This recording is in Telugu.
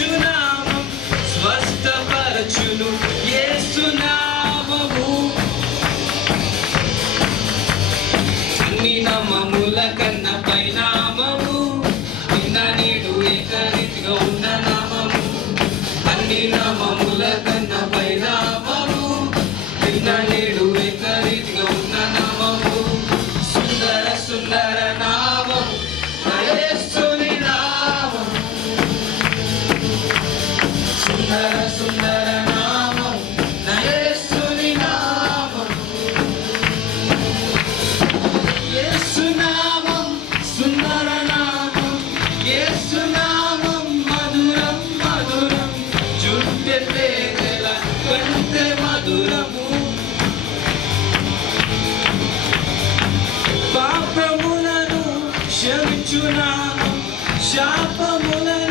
యేసునామం స్వస్థపరచును యేసునామము అన్ని నామముల కన్నా పైనామము నిన్న నేడు ఏకరీతిగా ఉన్న నామము అన్ని నామముల కన్నా పైనామము నిన్న నేడు ఏకరీతిగా ఉన్న నామము సుందర సుందర నామం యేసుని నామం సుందర సుందర నామం యేసుని నామం యేసునామం సుందర నామం యేసునామం మధురం మధురం చుట్టె పేదల కంటే మధురము పాపములను క్షమించు నామం శాపములను